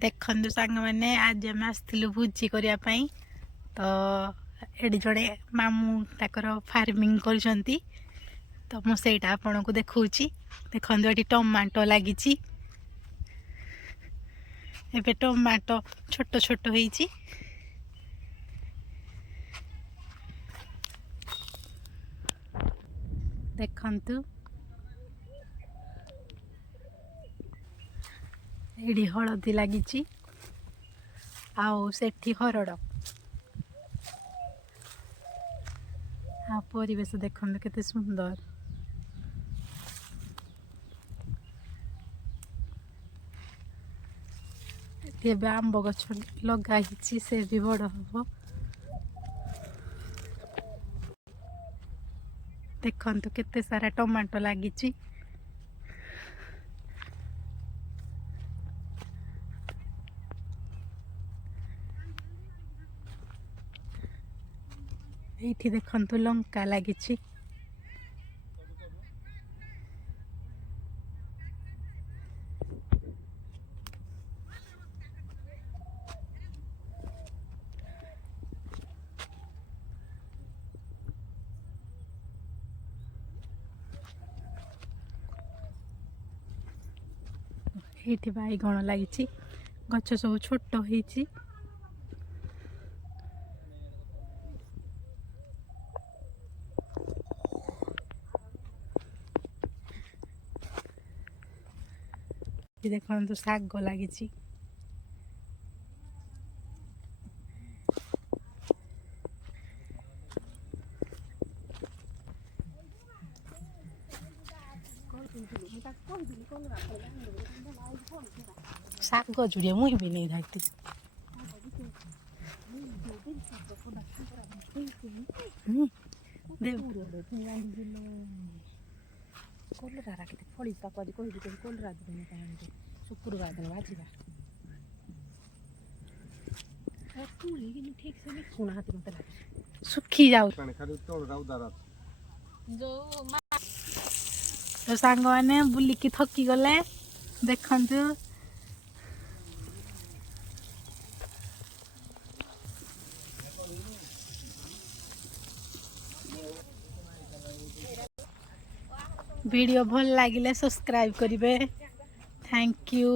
देखु सांग मैंने आज आम आसलु भोजी करने तो ये जड़े मामू ताकर फार्मिंग कर तो मुझे आपन को देखा देखो ये टमाटो लगी एबे टमाटो छोट छोट होईची देखंतु एडी हलदी लगी आउ सेठी हरड़ आ परिवेश देखंतु केते सुंदर एबे आंब गछ लगाई से भी बड़ हम देखंतु केते सारा टमाटो लगी ये देखंतु लंका लगी ये बैगण लगी गछ सब छोट होईची देखो शाग लगी शाग जुड़े मुई भी नहीं धाती कोलरा के फड़ी पापा कोलरा शुक्रवार दिन बाजिबा ठीक से सुना हाथ मत लागे सुखी जाऊ तो सांग मैंने बुलिकी थकी गले देखंतु वीडियो भल लगिले सब्सक्राइब करिवे थैंक यू।